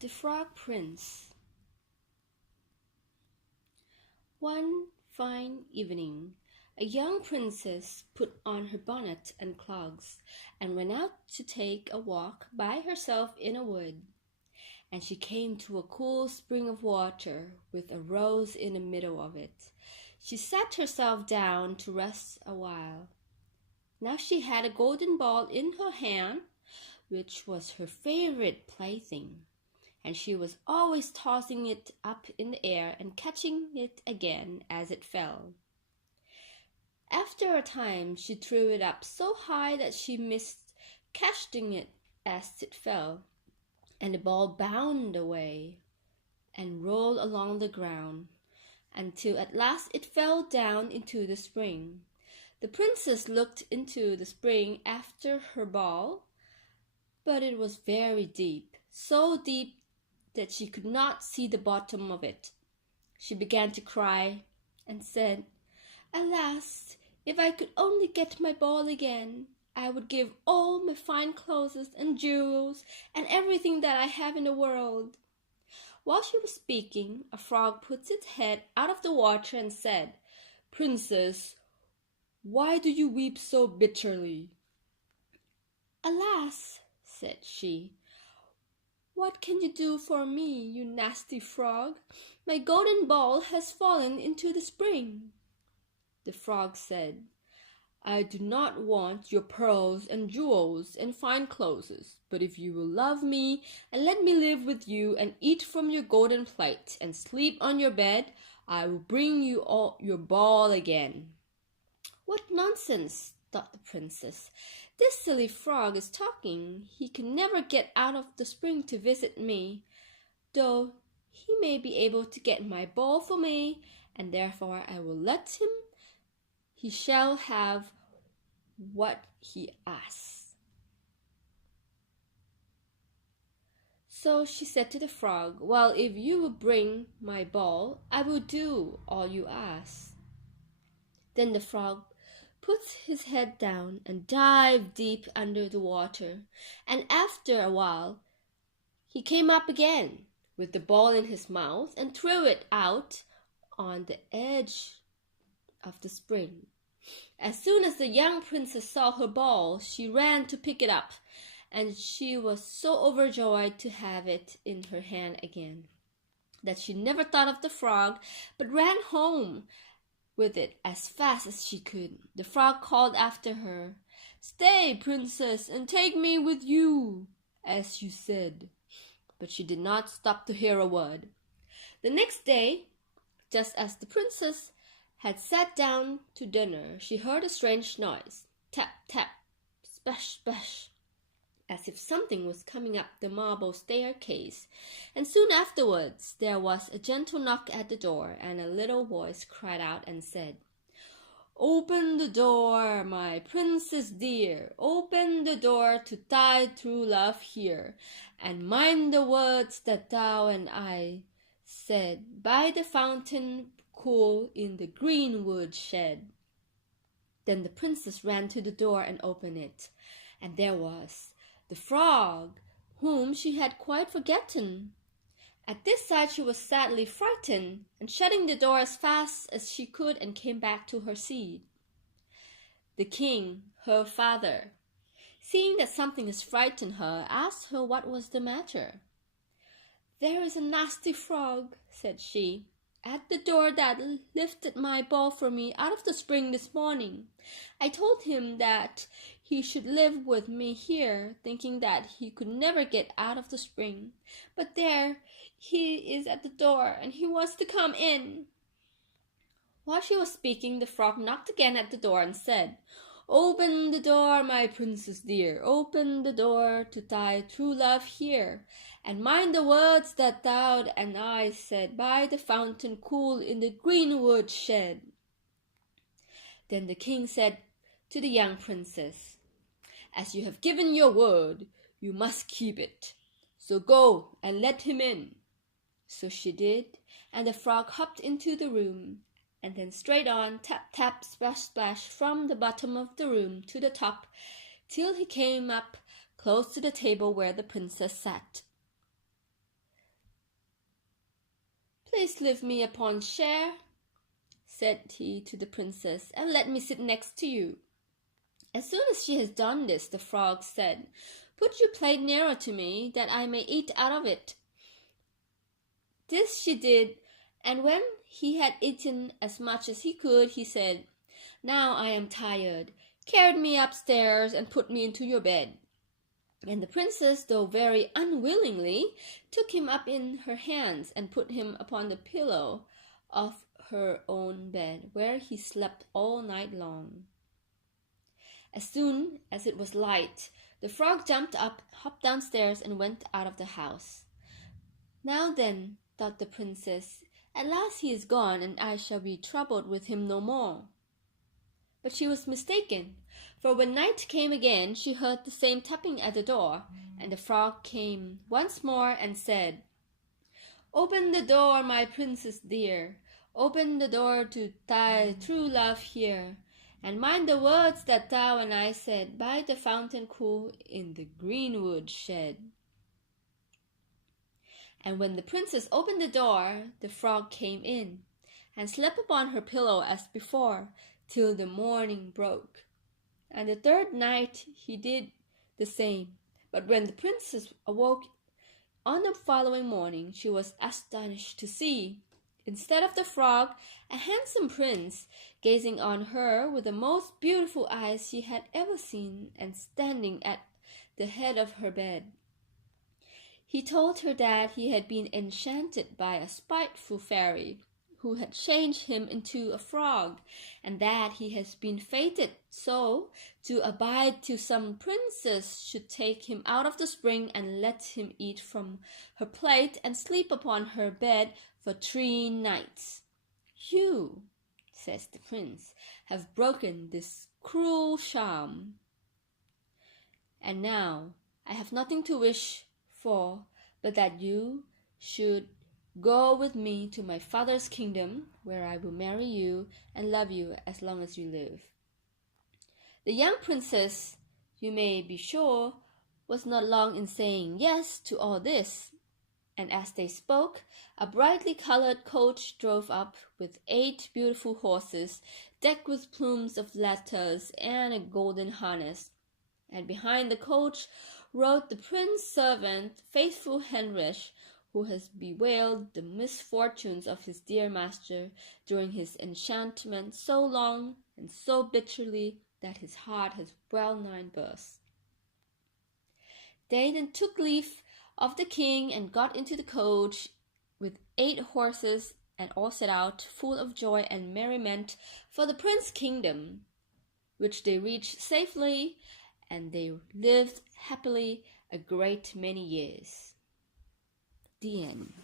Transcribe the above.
The Frog Prince. One fine evening, a young princess put on her bonnet and clogs and went out to take a walk by herself in a wood. And she came to a cool spring of water with a rose in the middle of it. She sat herself down to rest a while. Now she had a golden ball in her hand, which was her favorite plaything, and she was always tossing it up in the air and catching it again as it fell. After a time she threw it up so high that she missed catching it as it fell, and the ball bounded away and rolled along the ground until at last it fell down into the spring. The princess looked into the spring after her ball, but it was very deep, so deep that she could not see the bottom of it. She began to cry and said, "Alas, if I could only get my ball again, I would give all my fine clothes and jewels and everything that I have in the world." While she was speaking, a frog put its head out of the water and said, "Princess, why do you weep so bitterly?" "Alas," said she, "what can you do for me, you nasty frog? My golden ball has fallen into the spring." The frog said, "I do not want your pearls and jewels and fine clothes, but if you will love me and let me live with you and eat from your golden plate and sleep on your bed, I will bring you all your ball again." "What nonsense!" thought the princess. "This silly frog is talking. He can never get out of the spring to visit me, though he may be able to get my ball for me, and therefore I will let him. He shall have what he asks." So she said to the frog, "Well, if you will bring my ball, I will do all you ask." Then the frog put his head down and dived deep under the water, and after a while he came up again with the ball in his mouth and threw it out on the edge of the spring. As soon as the young princess saw her ball, she ran to pick it up, and she was so overjoyed to have it in her hand again that she never thought of the frog, but ran home with it as fast as she could. The frog called after her, "Stay, princess, and take me with you, as you said." But she did not stop to hear a word. The next day, just as the princess had sat down to dinner, she heard a strange noise, tap, tap, splash, splash, as if something was coming up the marble staircase, and soon afterwards there was a gentle knock at the door, and a little voice cried out and said, "Open the door, my princess dear, open the door to thy true love here, and mind the words that thou and I said by the fountain cool in the greenwood shed." Then the princess ran to the door and opened it, and there was the frog, whom she had quite forgotten. At this sight she was sadly frightened, and shutting the door as fast as she could, and came back to her seat. The king, her father, seeing that something had frightened her, asked her what was the matter. "There is a nasty frog," said she, "at the door that lifted my ball for me out of the spring this morning. I told him that he should live with me here, thinking that he could never get out of the spring. But there he is at the door, and he wants to come in." While she was speaking, the frog knocked again at the door and said, "Open the door, my princess dear, open the door to thy true love here, and mind the words that thou and I said by the fountain cool in the greenwood shed." Then the king said to the young princess, "As you have given your word, you must keep it. So go and let him in." So she did, and the frog hopped into the room, and then straight on, tap, tap, splash, splash, from the bottom of the room to the top, till he came up close to the table where the princess sat. Please lift me upon a chair, said he to the princess, and let me sit next to you. As soon as she has done this, the frog said, Put your plate nearer to me, that I may eat out of it. This she did, and when he had eaten as much as he could, he said, Now I am tired. Carry me upstairs and put me into your bed. And the princess, though very unwillingly, took him up in her hands and put him upon the pillow of her own bed, where he slept all night long. As soon as it was light, the frog jumped up, hopped downstairs, and went out of the house. Now then, thought the princess, at last he is gone, and I shall be troubled with him no more. But she was mistaken, for when night came again, she heard the same tapping at the door, and the frog came once more and said, Open the door, my princess dear, open the door to thy true love here, and mind the words that thou and I said by the fountain cool in the greenwood shed. And when the princess opened the door, the frog came in, and slept upon her pillow as before, till the morning broke. And the third night he did the same. But when the princess awoke on the following morning, she was astonished to see, instead of the frog, a handsome prince, gazing on her with the most beautiful eyes she had ever seen, and standing at the head of her bed. He told her that he had been enchanted by a spiteful fairy, who had changed him into a frog, and that he has been fated so to abide till some princess should take him out of the spring and let him eat from her plate and sleep upon her bed for 3 nights. You, says the prince, have broken this cruel charm. And now I have nothing to wish for but that you should go with me to my father's kingdom, where I will marry you and love you as long as you live. The young princess, you may be sure, was not long in saying yes to all this, and as they spoke, a brightly colored coach drove up with 8 beautiful horses, decked with plumes of letters and a golden harness, and behind the coach rode the prince's servant, faithful Heinrich, who has bewailed the misfortunes of his dear master during his enchantment so long and so bitterly that his heart has well nigh burst. They then took leave of the king and got into the coach with 8 horses, and all set out, full of joy and merriment, for the prince's kingdom, which they reached safely, and they lived happily a great many years. The end.